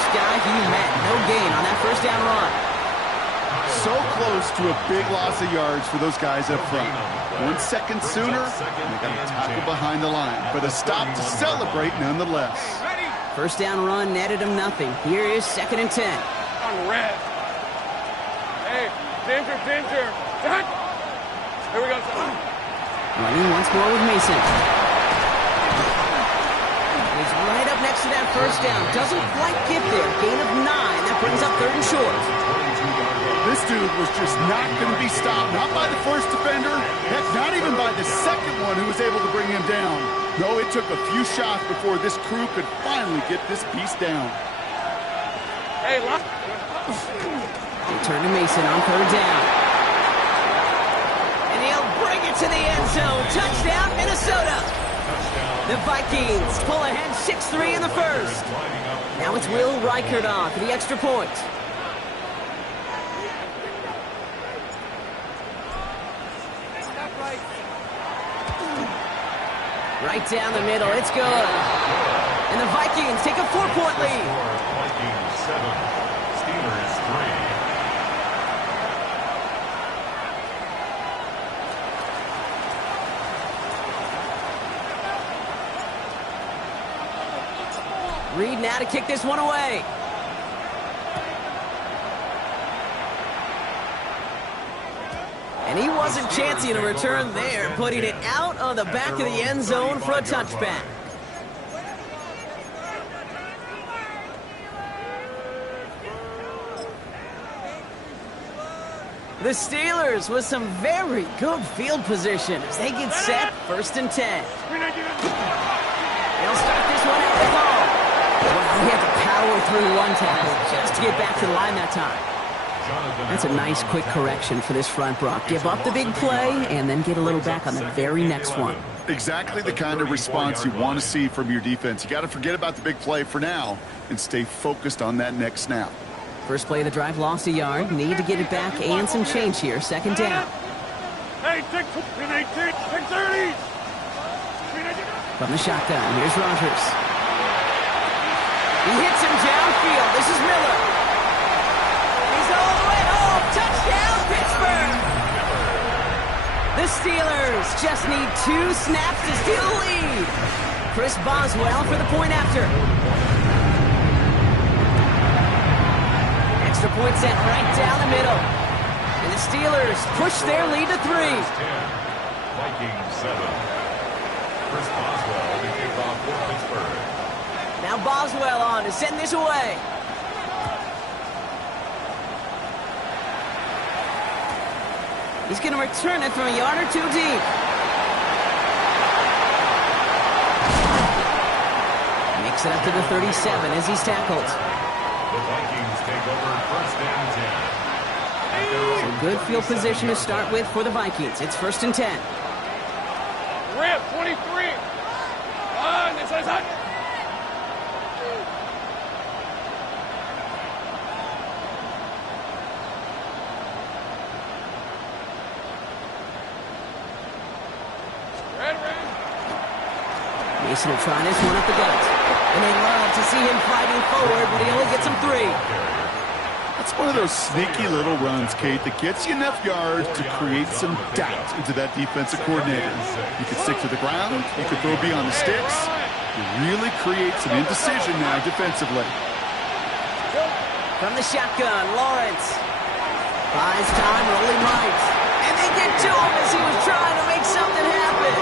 first guy he met. No gain on that first down run. So close to a big loss of yards for those guys up front. 1 second sooner, and they got a tackle behind the line. But a stop to celebrate nonetheless. First down run netted him nothing. Here is 2nd and 10. On red. Hey, danger, danger. Here we go. Running once more with Mason. He's right up next to that first down. Doesn't quite get there. Gain of 9. That brings up 3rd and short. This dude was just not going to be stopped. Not by the first defender. Heck, not even by the second one who was able to bring him down. No, it took a few shots before this crew could finally get this piece down. Hey, look. They turn to Mason on 3rd down. And he'll bring it to the end zone. Touchdown, Minnesota. The Vikings pull ahead 6-3 in the first. Now it's Will Reichert on for the extra point. Right down the middle, it's good. And the Vikings take a 4-point lead. Vikings 7, Steelers 3. Reed now to kick this one away. And he wasn't chancing a return there, putting it out of the back of the end zone for a touchback. The Steelers with some very good field position as they get set, 1st and 10. They'll start this one out with home. Well, he had to power through one tackle just to get back to the line that time. That's a nice quick correction for this front, Brock. Give up the big play and then get a little back on the very next one. Exactly the kind of response you want to see from your defense. You got to forget about the big play for now and stay focused on that next snap. First play of the drive lost a yard. Need to get it back and some change here. 2nd down. Hey, take 30. From the shotgun, here's Rodgers. He hits him downfield. This is Miller. He's all the way home. Touchdown, Pittsburgh. The Steelers just need 2 snaps to steal the lead. Chris Boswell for the point after. Extra point sent right down the middle. And the Steelers push their lead to 3. Vikings 7. Chris Boswell to kick off for Pittsburgh. Now Boswell on to send this away. He's going to return it from a yard or 2 deep. Makes it up to the 37 as he's tackled. The Vikings take over 1st and 10. So good field position to start with for the Vikings. It's 1st and 10. Rip, 23. This is hot. Mason will try this one up the gut. And they love to see him fighting forward, but he only gets him 3. That's one of those sneaky little runs, Kate, that gets you enough yards to create some doubt into that defensive coordinator. You can stick to the ground. You can throw beyond the sticks. You really create some indecision now defensively. From the shotgun, Lawrence. Buys time, rolling right. And they get to him as he was trying to make something happen.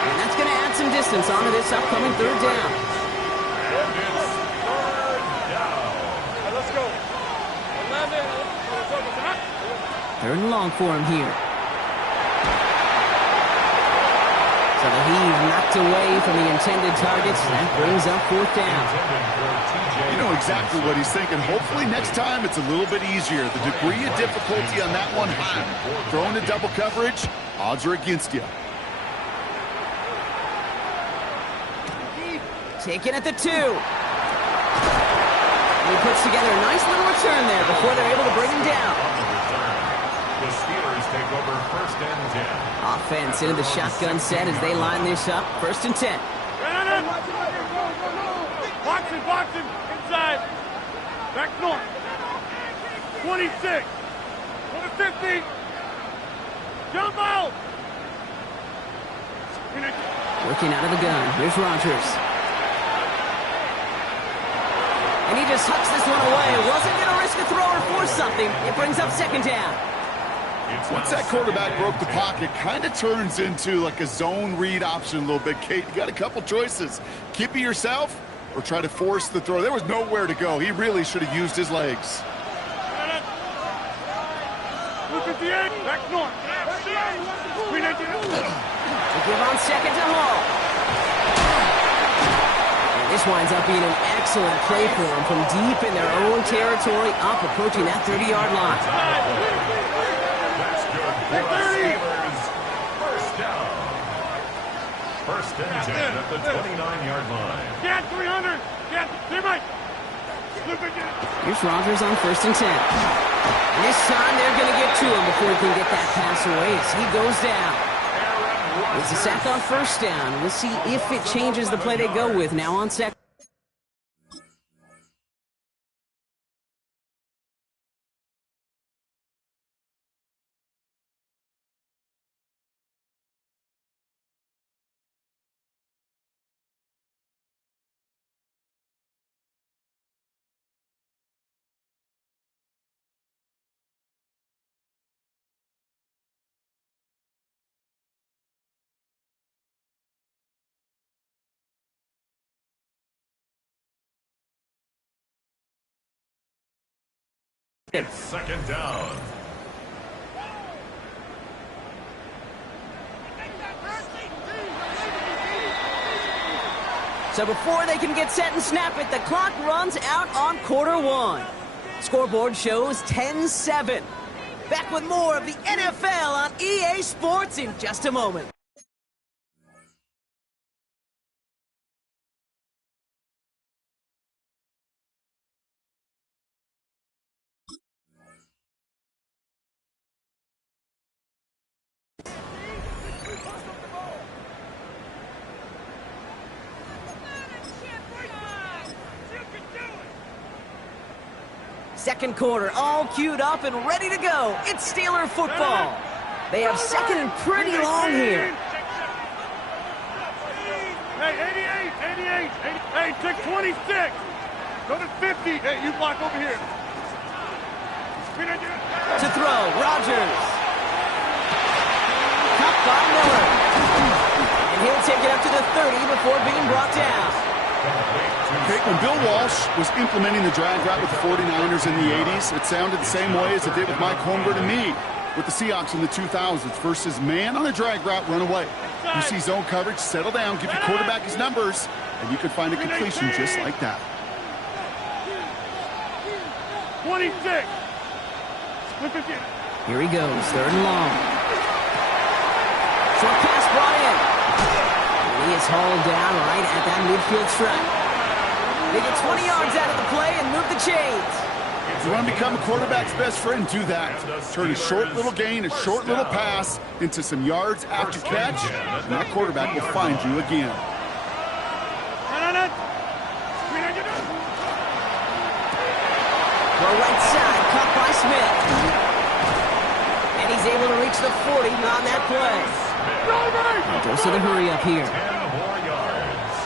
And that's going to add some distance onto this upcoming 3rd down. Let's go. 11. 3rd and long for him here. So the heave knocked away from the intended targets. That brings up 4th down. You know exactly what he's thinking. Hopefully next time it's a little bit easier. The degree of difficulty on that one high. Throwing to double coverage, odds are against you. Taken at the 2. And he puts together a nice little return there before they're able to bring him down. The Steelers take over 1st and 10. Offense into the shotgun set as they line this up. 1st and 10. Box him, inside. Back north. 26. Go to 50. Jump out. Working out of the gun. Here's Rodgers. And he just hucks this one away. Wasn't going to risk a throw or force something. It brings up second down. Once that quarterback broke the pocket, kind of turns into like a zone read option a little bit, Kate. You got a couple choices. Keep it yourself or try to force the throw. There was nowhere to go. He really should have used his legs. 58. Back north. To give on second to Hall. And this winds up being an excellent play for them from deep in their own territory, up approaching that 30-yard line. That's good for the Steelers. First down. First and 10 at the 29-yard line. Get 300. Get 3 right. Here's Rodgers on first and 10. And this time they're going to get to him before he can get that pass away as he goes down. It's a sack on first down. We'll see if it changes the play they go with now on second. It's second down. So before they can get set and snap it, the clock runs out on quarter one. Scoreboard shows 10-7. Back with more of the NFL on EA Sports in just a moment. Second quarter, all queued up and ready to go. It's Steeler football. They have second and pretty long here. Hey, 88. Hey, take 26. Go to 50. Hey, you block over here. To throw, Rodgers. Cut by Miller. And he'll take it up to the 30 before being brought down. Okay, when Bill Walsh was implementing the drag route with the 49ers in the 80s, it sounded the same way as it did with Mike Holmgren and me with the Seahawks in the 2000s versus man on a drag route, run away. You see zone coverage, settle down, give your quarterback his numbers, and you could find a completion just like that. 26. Here he goes, third and long. Short pass brought in. He is hauled down right at that midfield stripe. They get 20 yards out of the play and move the chains. If you want to become a quarterback's best friend, do that. Turn a short little gain, a short little pass into some yards after catch, and that quarterback will find you again. Throw right side, caught by Smith. And he's able to reach the 40 on that play. Goes to the hurry up here. 10 more yards.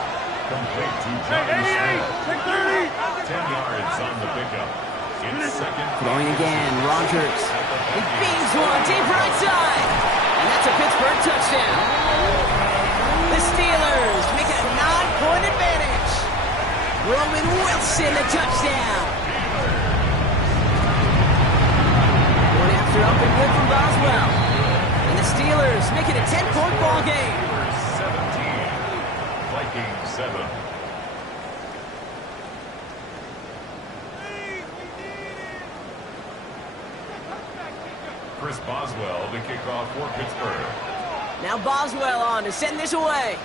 Complete to Johnny 88. Take 30. 10 yards on the pickup. It's second. Throwing again, Rodgers. He beams one deep right side. And that's a Pittsburgh touchdown. The Steelers make it a 9-point advantage. Roman Wilson, the touchdown. One after up and good from Boswell. And the Steelers make it a 10-point ball game. 17. Vikings 7. Chris Boswell to kick off for Pittsburgh. Now Boswell on to send this away.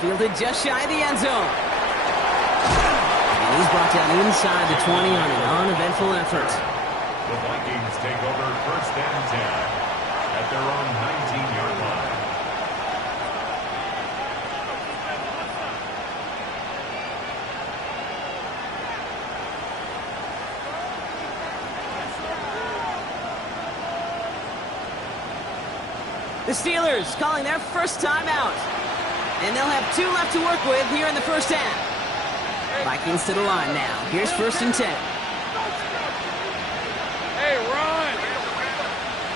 Fielded just shy of the end zone. And he's brought down inside the 20 on an uneventful effort. The Vikings take over first and 10 at their own 19-yard line. The Steelers calling their first timeout. And they'll have 2 left to work with here in the first half. Vikings to the line now. Here's 1st and 10. Hey, run!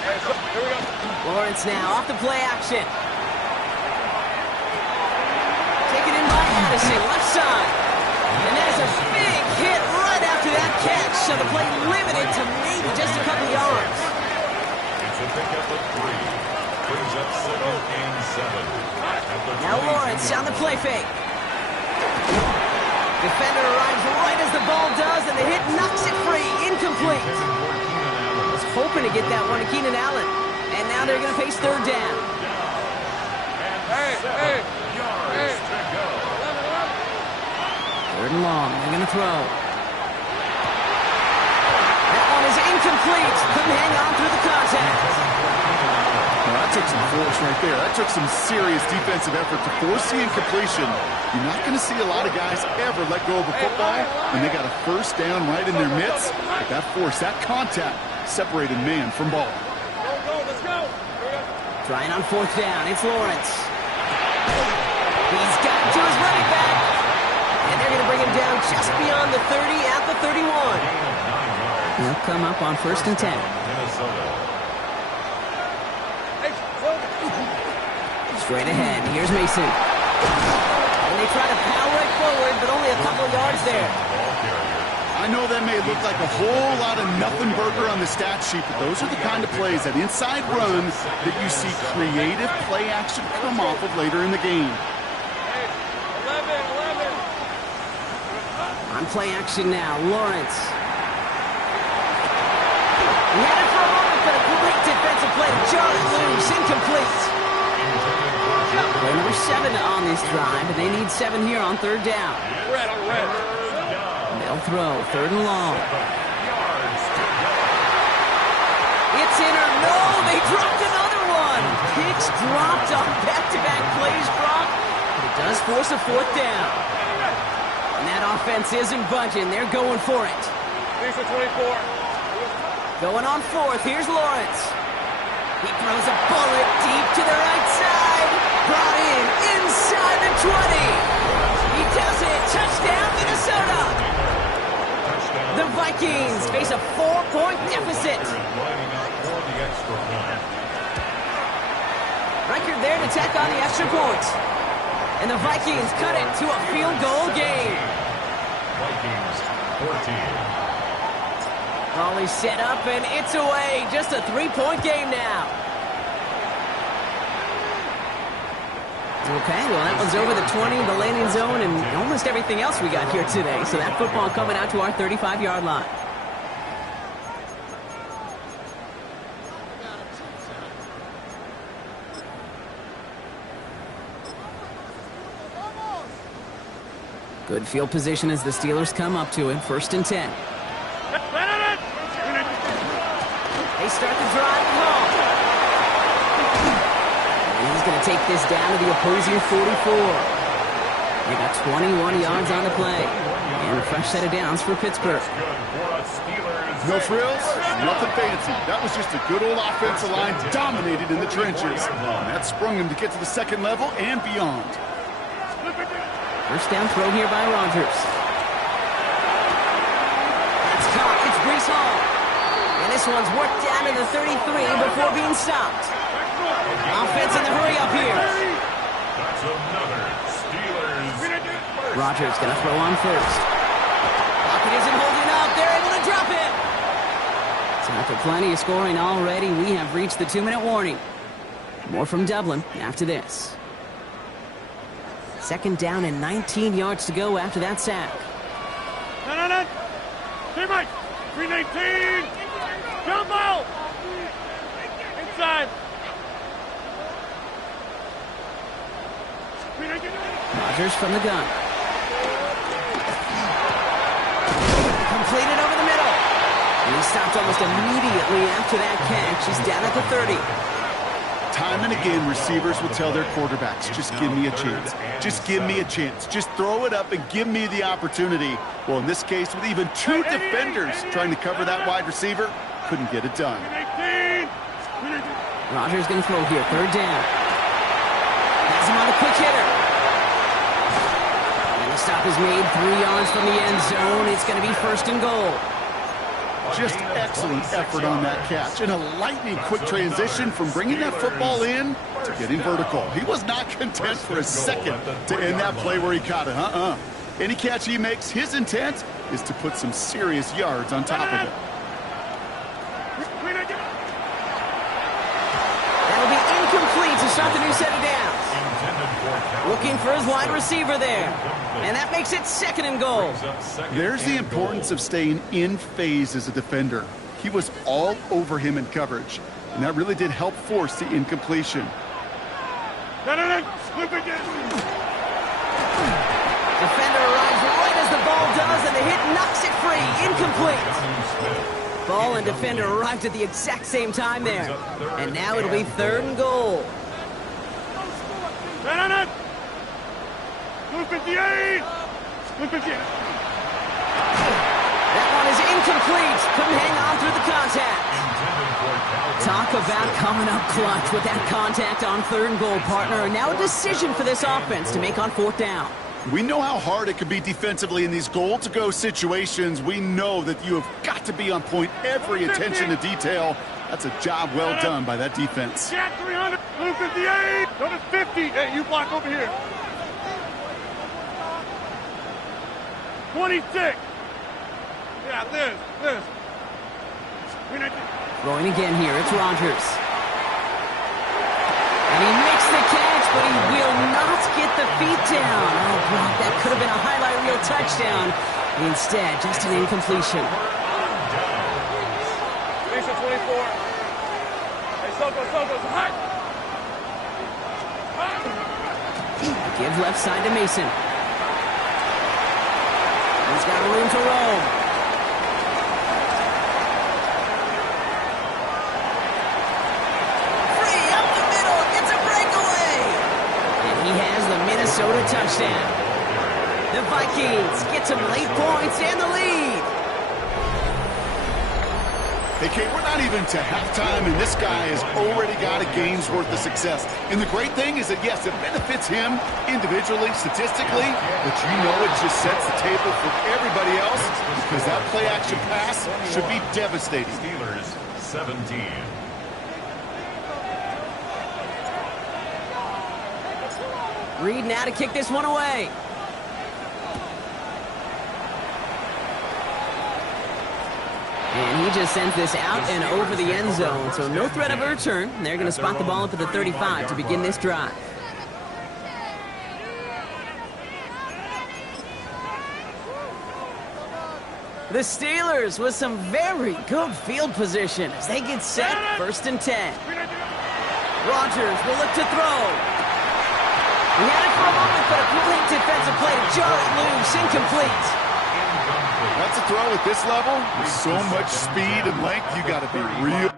Hey, here we go. Lawrence now off the play action. Taken in by Addison, left side. And there's a big hit right after that catch. So the play limited to maybe just a couple yards. It's a pickup of 3. Brings up 2nd and 7. Now Lawrence on the play fake. Defender arrives right as the ball does, and the hit knocks it free. Incomplete. Was hoping to get that one to Keenan Allen. And now they're going to face 3rd down. Hey, hey, Yards to go. 3rd and long. They're going to throw. That one is incomplete. Couldn't hang on through the contact. Well, that took some force right there. That took some serious defensive effort to force the incompletion. You're not going to see a lot of guys ever let go of a football when they got a 1st down right in their midst. But that force, that contact, separated man from ball. let's go. Trying on 4th down. It's Lawrence. He's got to his running back. And they're going to bring him down just beyond the 30 at the 31. He'll come up on 1st and 10. Minnesota. Straight ahead. Here's Mason. And they try to power it forward, but only a couple yards there. I know that may look like a whole lot of nothing burger on the stat sheet, but those are the kind of plays, that inside run, that you see creative play action come off of later in the game. 11. On play action now, Lawrence. He had it for a moment, but a great defensive play to Charlie loose. Incomplete. Play number 7 on this drive, and they need 7 here on 3rd down. Red on red. They'll throw 3rd and long. It's in or no, they dropped another one. Picks dropped on back-to-back plays, Brock. But it does force a 4th down. And that offense isn't budging. They're going for it. These are 24. Going on 4th, here's Lawrence. He throws a bullet deep to the right side. Brought in inside the 20. He does it. Touchdown, Minnesota. The Vikings face a 4-point deficit. Record there to tack on the extra point. And the Vikings cut it to a field goal game. Vikings 14. Raleigh set up, and it's away. Just a 3-point game now. Okay, well, that one's over the 20, the landing zone, and almost everything else we got here today. So that football coming out to our 35-yard line. Good field position as the Steelers come up to it. 1st and 10. They start the drive home. And he's going to take this down to the opposing 44. They got 21 yards on the play. And a fresh set of downs for Pittsburgh. No frills, nothing fancy. That was just a good old offensive line dominated in the trenches. And that sprung him to get to the 2nd level and beyond. First down throw here by Rodgers. That's caught. It's Breece Hall. And this one's worked down to the 33 before being stopped. Offense in the hurry up here. That's another Steelers. Rodgers going to throw on 1st. Pocket isn't holding up. They're able to drop it. So after plenty of scoring already, we have reached the 2-minute warning. More from Dublin after this. 2nd down and 19 yards to go after that sack. No. Teammate. 319. Jump out. Inside. Rodgers from the gun. Completed over the middle. And he stopped almost immediately after that catch. He's down at the 30. Time and again, receivers will tell their quarterbacks, just give me a chance. Just give me a chance. Just throw it up and give me the opportunity. Well, in this case, with even 2 defenders trying to cover that wide receiver, couldn't get it done. Rodgers going to throw here, third down. Has him on a quick hitter. And the stop is made 3 yards from the end zone. It's going to be first and goal. Just excellent effort on that catch. And a lightning quick transition from bringing that football in to getting vertical. He was not content for a second to end that play where he caught it. Any catch he makes, his intent is to put some serious yards on top of it. That'll be incomplete to start the new set of downs. Looking for his wide receiver there. And that makes it second and goal. There's the importance of staying in phase as a defender. He was all over him in coverage, and that really did help force the incompletion. Defender arrives right as the ball does, and the hit knocks it free. Incomplete. Ball and defender arrived at the exact same time there. And now it'll be third and goal. 258! 258! That one is incomplete. Couldn't hang on through the contact. Talk about coming up clutch with that contact on third and goal, partner. And now a decision for this offense to make on fourth down. We know how hard it can be defensively in these goal-to-go situations. We know that you have got to be on point, every attention to detail. That's a job well done by that defense. Got 300, 258, go to 50. Hey, you block over here. 26. Yeah, this. Throwing again here, it's Rodgers. And he makes the catch, but he will not get the feet down. Oh, Brock, that could have been a highlight reel touchdown. Instead, just an incompletion. Mason 24. Hey, Soko's hot. Give left side to Mason. He's got room to roam. Free up the middle. It's a breakaway. And he has the Minnesota touchdown. The Vikings get some late points and the lead. Hey, Kate, we're not even to halftime, and this guy has already got a game's worth of success. And the great thing is that, yes, it benefits him individually, statistically, but you know it just sets the table for everybody else because that play-action pass should be devastating. Steelers 17. Reed now to kick this one away. And he just sends this out and over the end zone, so no threat of a return. They're going to spot the ball up at the 35 to begin this drive. The Steelers with some very good field position as they get set, first and 10. Rodgers will look to throw. He had it for a moment, but a great defensive play to jar it loose, incomplete. That's a throw at this level. With so much speed and length, you got to be real.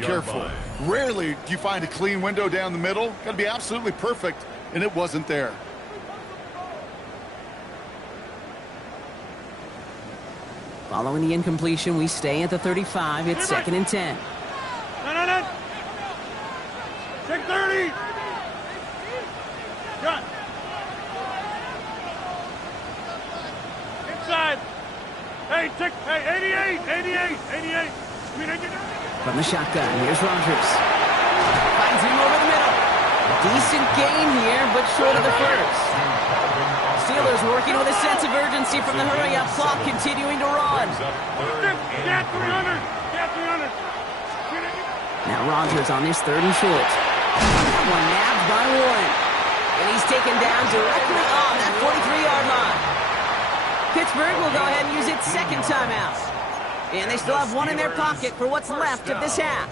Careful. Rarely do you find a clean window down the middle. Got to be absolutely perfect, and it wasn't there. Following the incompletion, we stay at the 35. It's second and 10. No. Take 30. Gun. Inside. Hey, 88. From the shotgun, here's Rodgers. Finds him over the middle. Decent gain here, but short of the first. Steelers working with a sense of urgency from the hurry-up clock, continuing to run. Got 300. Now Rodgers on this third and short. That one nabbed by Warren. And he's taken down directly on that 43-yard line. Pittsburgh will go ahead and use its second timeout. And they still have one in their pocket for what's left of this half.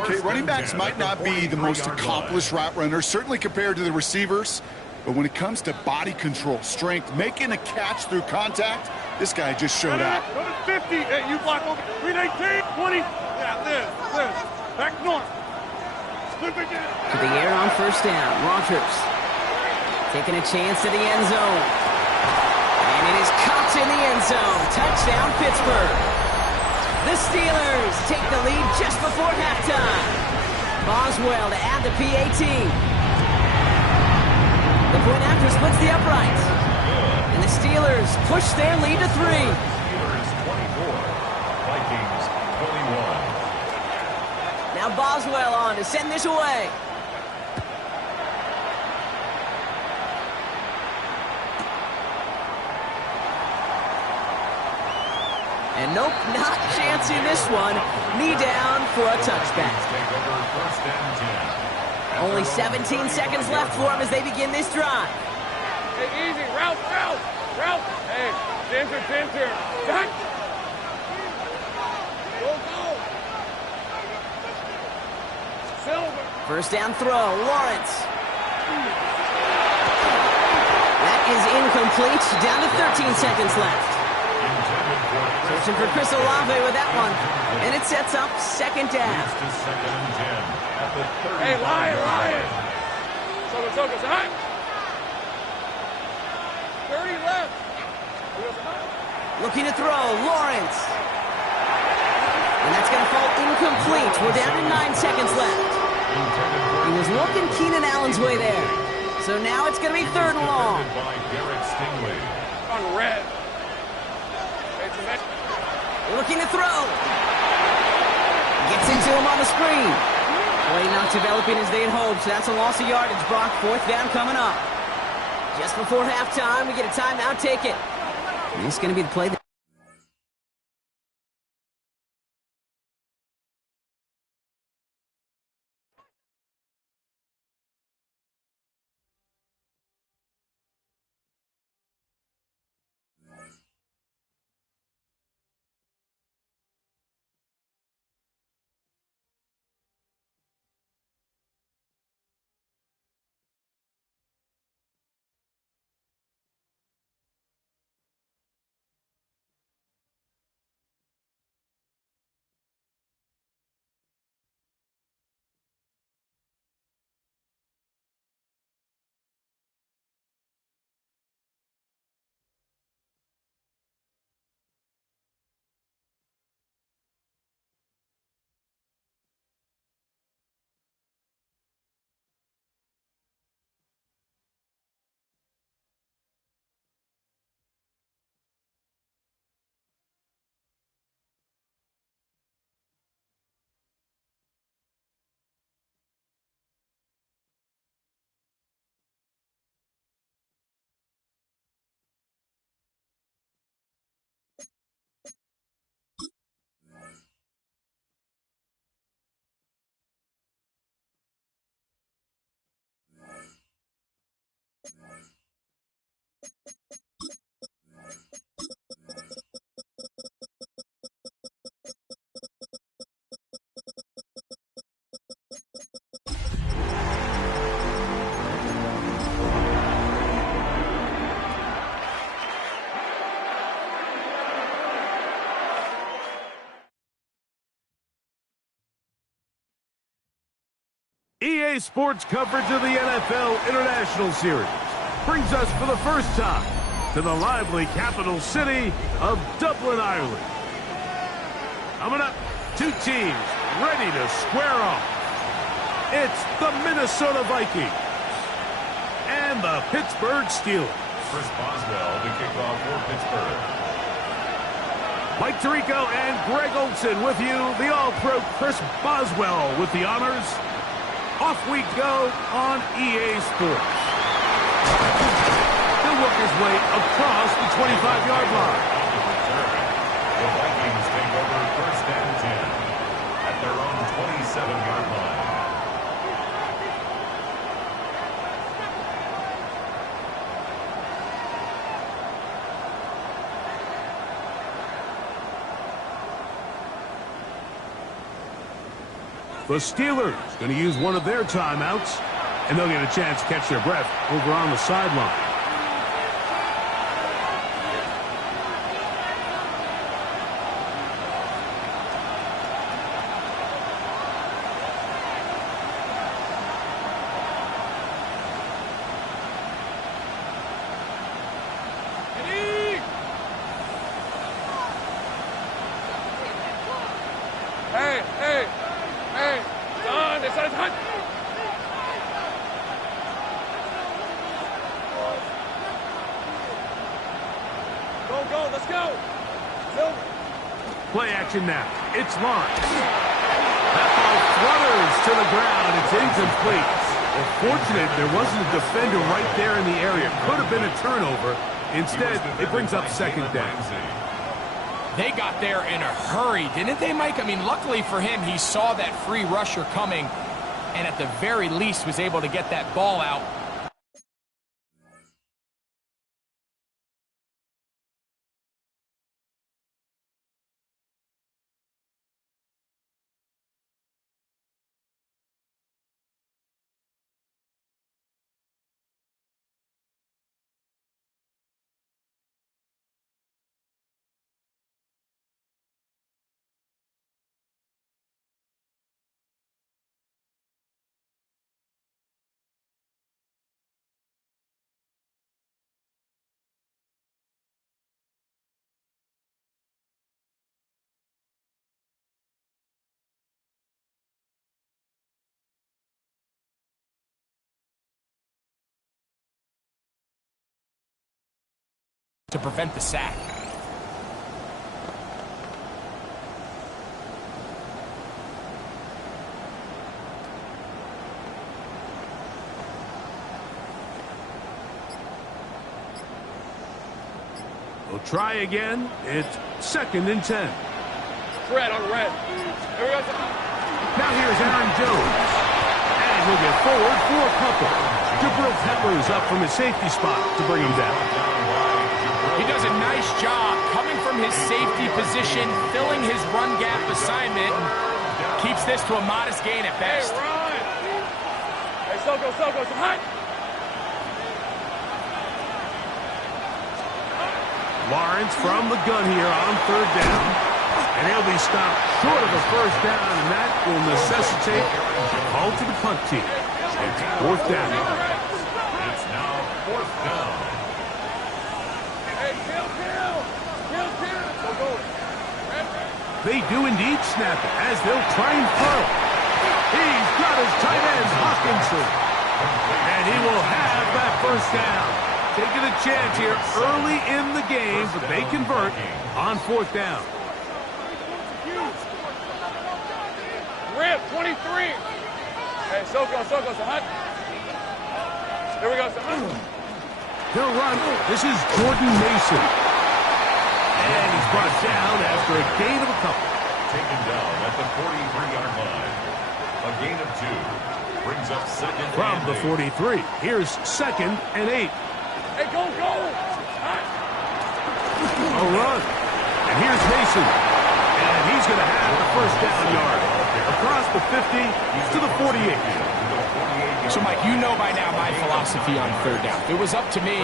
Okay, running backs might not be the most accomplished route runners, certainly compared to the receivers. But when it comes to body control, strength, making a catch through contact, this guy just showed out. Go to 50. Hey, you block over. 318, 20. Yeah, Liz. Back north. Slip again. To the air on first down. Rogers taking a chance to the end zone. And it is caught in the end zone. Touchdown, Pittsburgh. The Steelers take the lead just before halftime. Boswell to add the PAT. The point after splits the uprights. And the Steelers push their lead to 3. Steelers 24, Vikings 21. Now Boswell on to send this away. And nope, not chancing this one. Knee down for a touchback. Take over first and 10. Only 17 seconds left for them as they begin this drive. Hey, easy. Route. Hey, pincer. Back. Go. Silver. First down throw, Lawrence. That is incomplete. Down to 13 seconds left. Searching for Chris Olave with that one. And it sets up second down. Second and 10 at the 30. Hey, Lion. Soga's hot. 30 left. Looking to throw, Lawrence. And that's going to fall incomplete. We're down to 9 seconds left. He was looking Keenan Allen's way there. So now it's going to be third and long. By Garrett Stingley. On red. Looking to throw. Gets into him on the screen. Play not developing as they had hoped, so that's a loss of yardage. Brock, fourth down coming up. Just before halftime, we get a timeout, take it. And this is going to be the play that EA Sports coverage of the NFL International Series brings us for the first time to the lively capital city of Dublin, Ireland. Coming up, two teams ready to square off. It's the Minnesota Vikings and the Pittsburgh Steelers. Chris Boswell to kick off for Pittsburgh. Mike Tirico and Greg Olson with you. The All-Pro Chris Boswell with the honors. Off we go on EA Sports. He'll work his way across the 25-yard line. The Vikings take over first and 10 at their own 27-yard line. The Steelers going to use one of their timeouts, and they'll get a chance to catch their breath over on the sideline. Play action now. It's launched. That ball flutters to the ground. It's incomplete. Well, fortunate there wasn't a defender right there in the area. Could have been a turnover. Instead, it brings up second down. They got there in a hurry, didn't they, Mike? I mean, luckily for him, he saw that free rusher coming and at the very least was able to get that ball out. To prevent the sack. We'll try again. It's 2nd and 10. Red on red. Here we go. Now here's Aaron Jones. And he'll get forward for a couple. Jabril Peppers up from his safety spot to bring him down. He does a nice job coming from his safety position, filling his run gap assignment, and keeps this to a modest gain at best. Hey, run! Hey, Soko, some hot! Lawrence from the gun here on 3rd down. And he'll be stopped short of the 1st down, and that will necessitate a call to the punt team. It's 4th down. It's now 4th down. Hey, kill! Go. They do indeed snap it as they'll try and throw. He's got his tight end, Hawkinson. And he will have that 1st down. Taking a chance here early in the game, but they convert on 4th down. Rip, 23. Hey, Soko, so hot. Here we go, He'll run. This is Jordan Mason. And he's brought down after a gain of a couple. Taken down at the 43-yard line. A gain of 2. Brings up 2nd From and the 43. Here's 2nd and 8. Hey, go! Hot. A run. And here's Mason. And he's going to have the 1st down yard. Across the 50 to the 48. So, Mike, you know by now my philosophy on 3rd down. If it was up to me,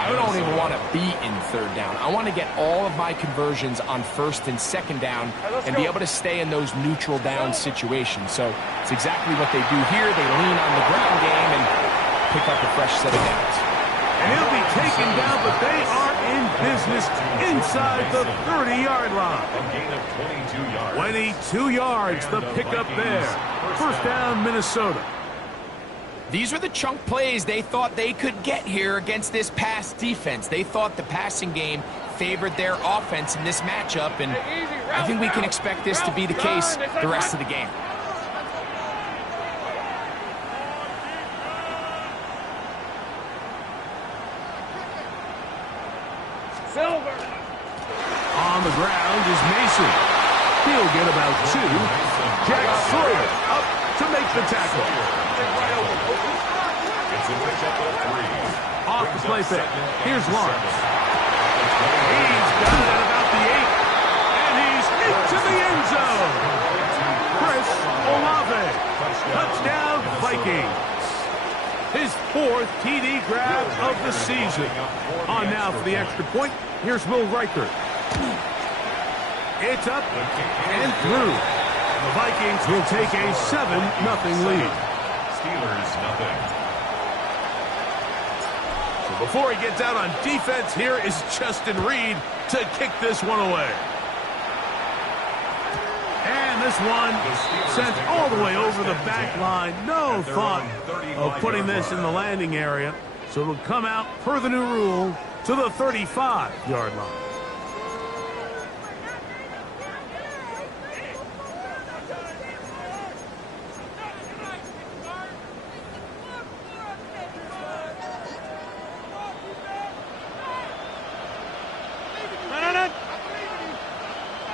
I don't even want to be in 3rd down. I want to get all of my conversions on 1st and 2nd down and be able to stay in those neutral down situations. So it's exactly what they do here. They lean on the ground game and pick up a fresh set of downs. And he'll be taken down, but they are in business inside the 30-yard line. A gain of 22 yards. 22 yards, the pickup there. 1st down, Minnesota. These were the chunk plays they thought they could get here against this pass defense. They thought the passing game favored their offense in this matchup, and I think we can expect this to be the case the rest of the game. Silver. On the ground is Mason. He'll get about 2. Jack Sawyer up to make the tackle. Off the play fake. Here's Lawrence. He's got it at about the 8. And he's into the end zone. Chris Olave Vikings. His 4th TD grab of the season. On now for the extra point. Here's Will Riker. It's up and through. The Vikings will take a 7-0 lead. Steelers nothing. So before he gets out on defense, here is Justin Reed to kick this one away. And this one sent all the way over the back line. No thought of putting this in the landing area. So it'll come out per the new rule to the 35-yard line.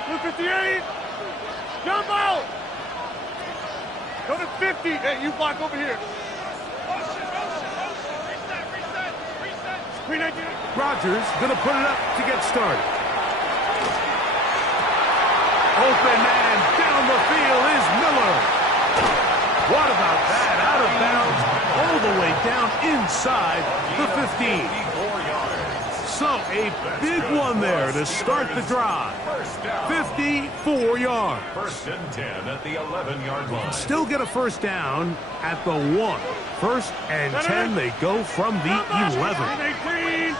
Blue 58. Jump out. Go to 50. Hey, you block over here. Rodgers going to put it up to get started. Open man down the field is Miller. What about that? Out of bounds all the way down inside the 15. So a big one there to start the drive. 54 yards. First and 10 at the 11-yard line. Still get a first down at the 1. First and 10, they go from the 11. 18.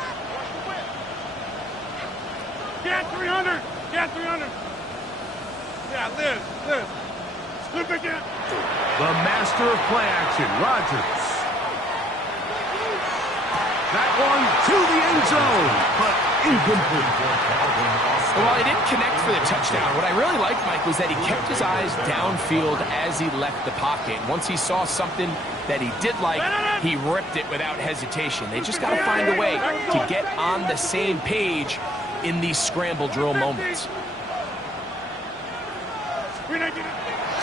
Get 300. Get 300. Yeah, Liz. Scoop again. The master of play action, Rodgers. That one to the end zone, but incomplete. Well, he didn't connect for the touchdown. What I really liked, Mike, was that he kept his eyes downfield as he left the pocket. Once he saw something that he did like, he ripped it without hesitation. They just got to find a way to get on the same page in these scramble drill moments.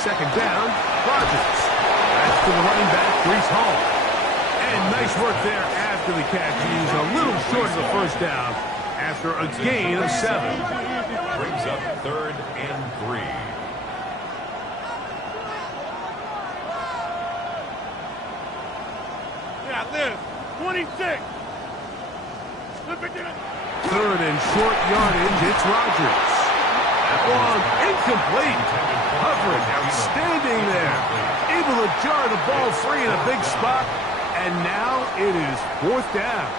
Second down, Rodgers. That's to the running back, Breece Hall. And nice work there after the catch. He's a little short of the first down after a gain of 7. Brings up 3rd and 3. Yeah, Liz. 26. 3rd and short yardage, it's Rodgers. That one incomplete. Coverage outstanding there. Able to jar the ball free in a big spot. And now it is 4th down.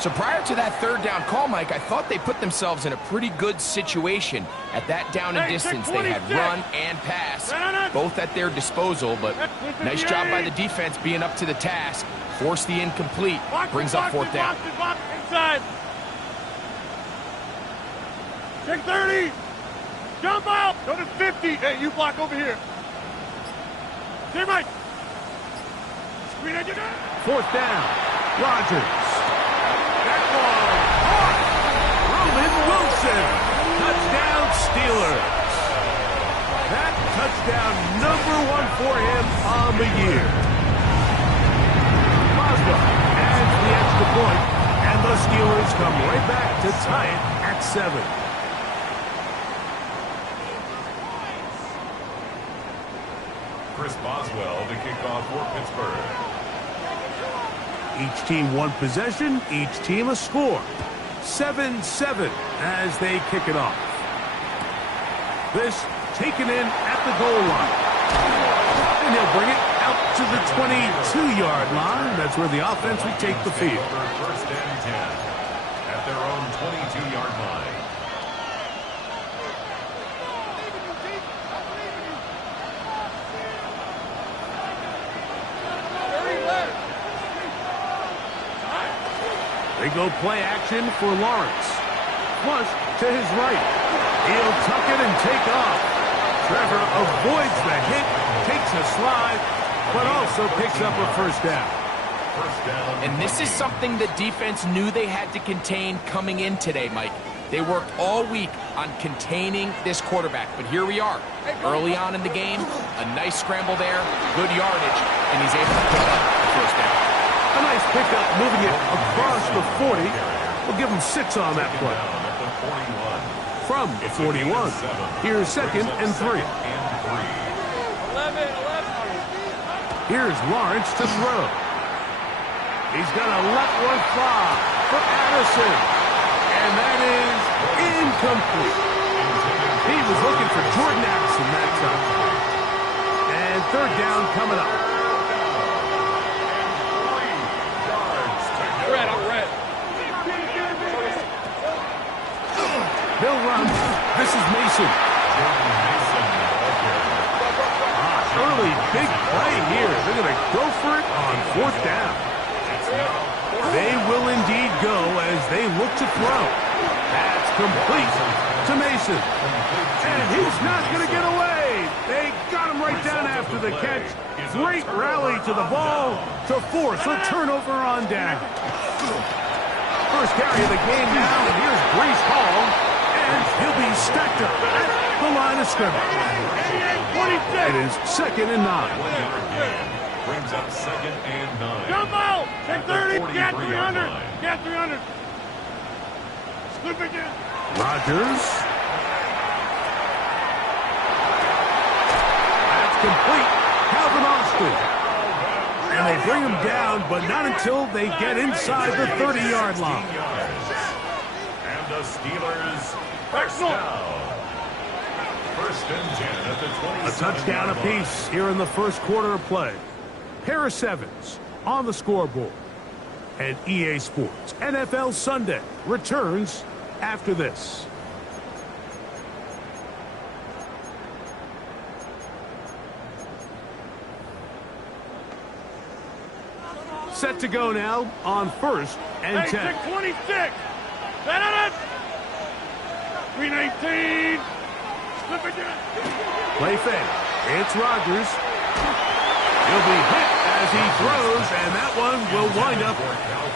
So prior to that 3rd down call, Mike, I thought they put themselves in a pretty good situation at that down and distance. They had run and pass, both at their disposal, but nice job by the defense being up to the task. Forced the incomplete, brings up 4th down. Inside. Take 30. Jump out. Go to 50. Hey, you block over here. Stay right. 4th down. Rodgers. That ball caught. Roman Wilson. Touchdown Steelers. That touchdown #1 for him on the year. Boswell adds the extra point, and the Steelers come right back to tie it at 7. Chris Boswell to kick off for Pittsburgh. Each team one possession, each team a score. 7-7 as they kick it off. This taken in at the goal line. And he'll bring it out to the 22-yard line. That's where the offense will take the field. First and 10 at their own 22-yard line. They go play action for Lawrence. Flush to his right. He'll tuck it and take off. Trevor avoids the hit, takes a slide, but also picks up a first down. And this is something the defense knew they had to contain coming in today, Mike. They worked all week on containing this quarterback, but here we are. Early on in the game, a nice scramble there, good yardage, and he's able to pick up the first down. A nice pickup moving it across the 40. We'll give him 6 on that play. From 41. Here's 2nd and 3. Here's Lawrence to throw. He's going to let one fly for Addison. And that is incomplete. He was looking for Jordan Addison that time. And third down coming up. Bill runs. This is Mason. Early big play here. They're going to go for it on fourth down. They will indeed go as they look to throw. That's complete to Mason. And he's not going to get away. They got him right down after the catch. Great rally to the ball to force a turnover on down. First carry of the game now, and here's Breece Hall. And he'll be stacked up at the line of scrimmage. It is 2nd and 9. Brings up 2nd and 9. Jump out! Take 30! Get 300! Get 300! Slip again! Rodgers. That's complete. Calvin Austin. And they bring him down, but not until they get inside the 30-yard line. And the Steelers first down. 1st and 10 at the 20. A touchdown apiece here in the first quarter of play. Pair of sevens on the scoreboard. And EA Sports NFL Sunday returns after this. Set to go now on 1st and 10. 26! That 319! Slip again! Play fake. It's Rodgers. He'll be hit as he throws, and that one will wind up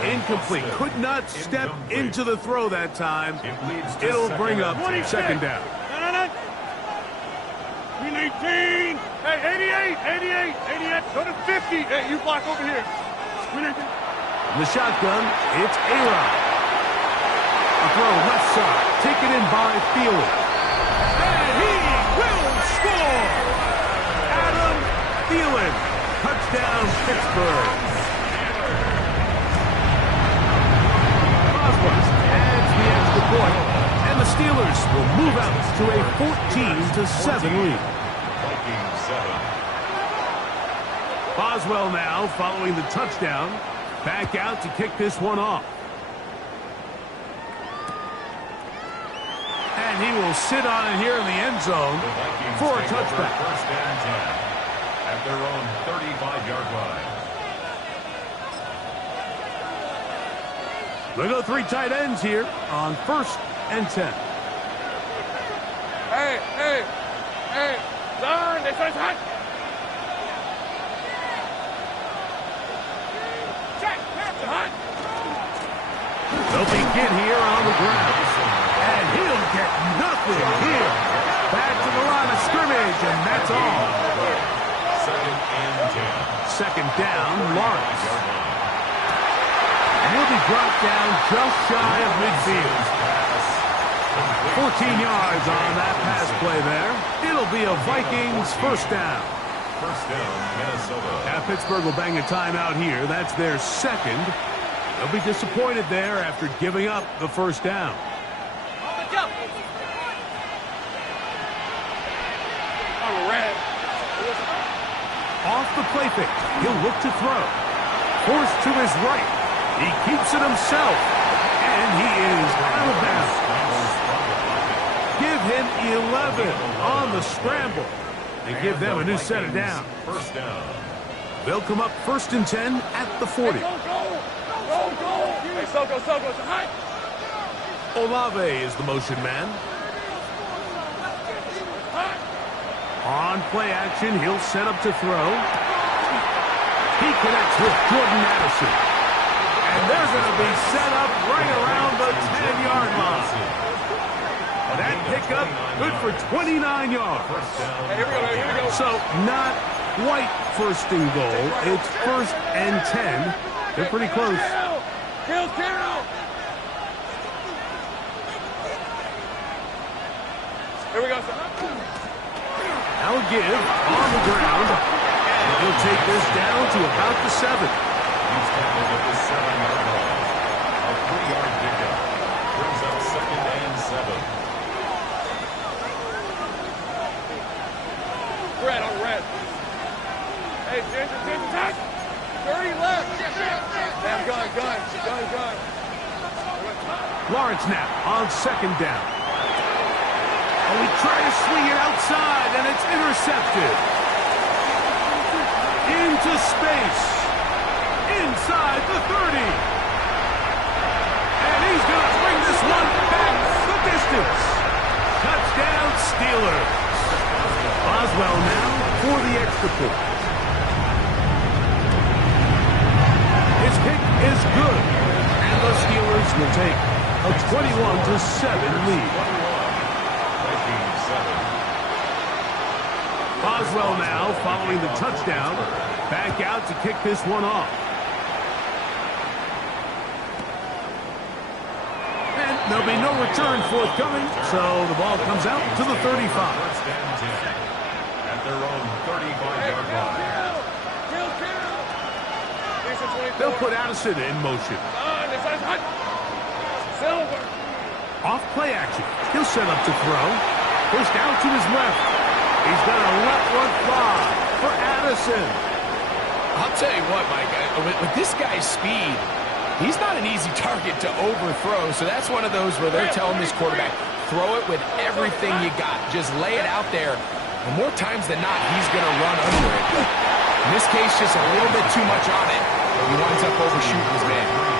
incomplete. Could not step into the throw that time. It'll bring up 2nd down. 319! Hey, 88! 88! Go to 50! Hey, you block over here. In the shotgun, it's A-Rod. A throw left side, taken in by Thielen. And he will score! Adam Thielen, touchdown Pittsburgh. Boswell adds the extra point, and the Steelers will move out to a 14-7 lead. Vikings 7. Boswell now following the touchdown. Back out to kick this one off. And he will sit on it here in the end zone for a touchback. 1st and 10 at their own 35-yard line. They go 3 tight ends here on 1st and 10. Hey! Learn! This is hot! They'll begin here on the ground. And he'll get nothing here. Back to the line of scrimmage, and that's all. 2nd and 10. 2nd down, Lawrence. And he'll be brought down just shy of midfield. 14 yards on that pass play there. It'll be a Vikings 1st down. 1st down, Minnesota. Now Pittsburgh will bang a timeout here. That's their 2nd. They'll be disappointed there after giving up the 1st down. Off the play fake. He'll look to throw. Forced to his right. He keeps it himself. And he is out of bounds. Give him 11 on the scramble. And give them a new set of downs. 1st down. They'll come up 1st and 10 at the 40. Hey, Soko, high! Olave is the motion man. On play action, he'll set up to throw. He connects with Jordan Addison. And they're going to be set up right around the 10-yard line. That pickup good for 29 yards. Hey, here we go. So not quite 1st and goal. It's 1st and 10. They're pretty close. Carroll! Here we go, sir. Now a give on the ground. And And he'll take this down to about the 7. He's tackled at the 7-yard line. A 3-yard pickup. Brings up 2nd and 7. Red on red. Hey, Ginger, touch. 30 left. Damn, gun. Lawrence now on 2nd down. Oh, he tried to swing it outside, and it's intercepted. Into space. Inside the 30. And he's going to bring this one back the distance. Touchdown, Steelers. Boswell now for the extra point. His kick is good. And the Steelers will take a 21-7 lead. Boswell now following the touchdown. Back out to kick this one off. And there'll be no return forthcoming, so the ball comes out to the 35. First and 10 at their own 35-yard line. They'll put Addison in motion. Off play action. He'll set up to throw. Pushed out to his left. He's going to let one fly for Addison. I'll tell you what, Mike, with this guy's speed, he's not an easy target to overthrow. So that's one of those where they're telling this quarterback, throw it with everything you got. Just lay it out there. And more times than not, he's going to run under it. In this case, just a little bit too much on it. He winds up overshooting his man.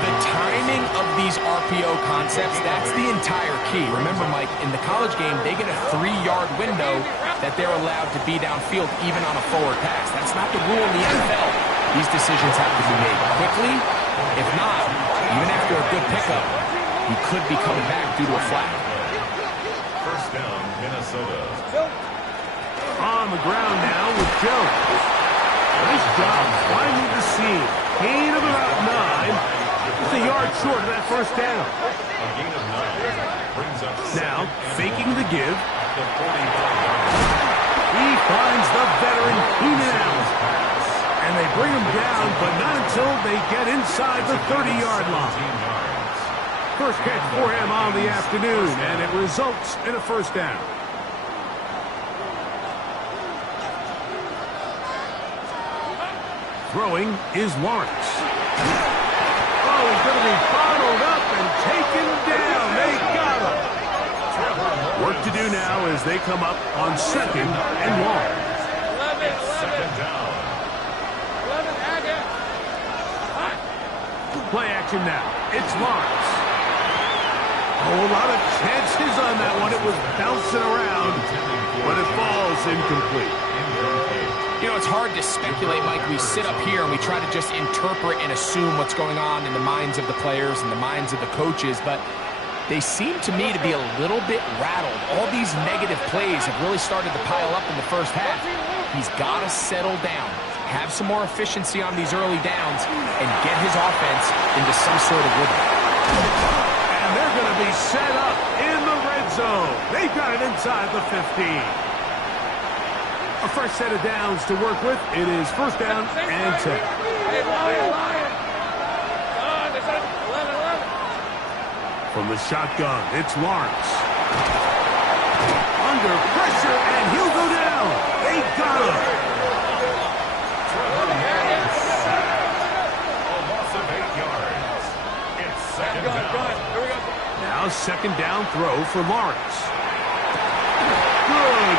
The timing of these RPO concepts, that's the entire key. Remember, Mike, in the college game, they get a 3-yard window that they're allowed to be downfield even on a forward pass. That's not the rule in the NFL. These decisions have to be made quickly. If not, even after a good pickup, he could be coming back due to a flag. First down, Minnesota. On the ground now with Jones. Nice job finding the seam. Gain of about 9. Just a yard short of that first down. A gain of 9 brings up Now, faking the give. the 45-yard line. He finds the veteran Keenan Allen. And they bring him down, but not until they get inside the 30-yard line. First catch for him on the afternoon, and it results in a first down. Throwing is Lawrence. Oh, he's going to be bottled up and taken down. They got him. Work to do now as they come up on 2nd and long. Second down. Play action now. It's Lawrence. Oh, a lot of chances on that one. It was bouncing around, but it falls incomplete. You know, it's hard to speculate, Mike. We sit up here and we try to just interpret and assume what's going on in the minds of the players and the minds of the coaches, but they seem to me to be a little bit rattled. All these negative plays have really started to pile up in the first half. He's got to settle down, have some more efficiency on these early downs, and get his offense into some sort of rhythm. And they're going to be set up in the red zone. They've got it inside the 15. A fresh set of downs to work with. It is first down and 10. From the shotgun, it's Lawrence. Under pressure, and he'll go down. They got him. A loss of 8 yards. It's second down. Now second down throw for Lawrence. Good